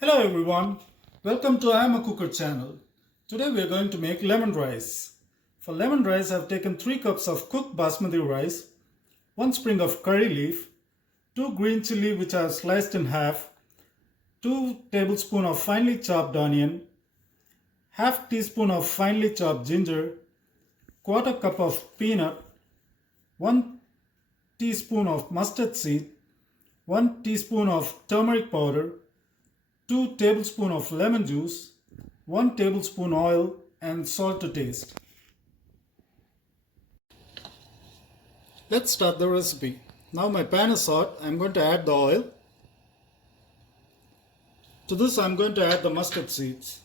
Hello everyone, welcome to imacooker channel. Today we are going to make lemon rice. For lemon rice I have taken 3 cups of cooked basmati rice, 1 sprig of curry leaf, 2 green chilli which I have sliced in half, 2 tablespoons of finely chopped onion, half teaspoon of finely chopped ginger, quarter cup of peanut, 1 teaspoon of mustard seed, 1 teaspoon of turmeric powder, 2 tablespoons of lemon juice, 1 tablespoon oil and salt to taste. Let's start the recipe. Now my pan is hot. I'm going to add the oil. To this I'm going to add the mustard seeds.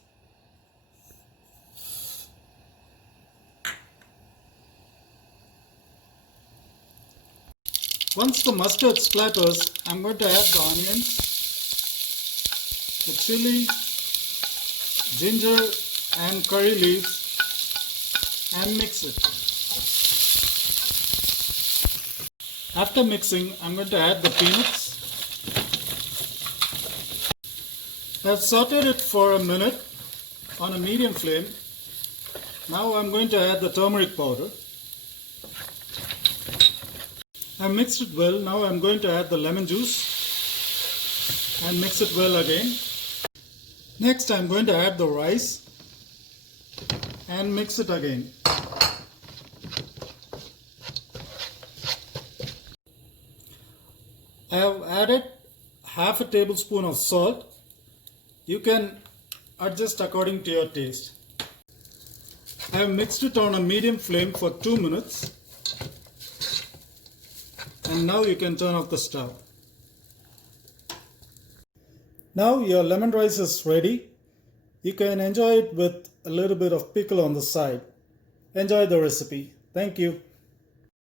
Once the mustard splatters, I'm going to add the onions, the chili, ginger and curry leaves and mix it. After mixing, I'm going to add the peanuts. I've sauteed it for a minute on a medium flame. Now I'm going to add the turmeric powder. I've mixed it well. Now I'm going to add the lemon juice and mix it well again. Next I'm going to add the rice and mix it again. I have added half a tablespoon of salt. You can adjust according to your taste. I have mixed it on a medium flame for 2 minutes. And now you can turn off the stove. Now your lemon rice is ready. You can enjoy it with a little bit of pickle on the side. Enjoy the recipe. Thank you.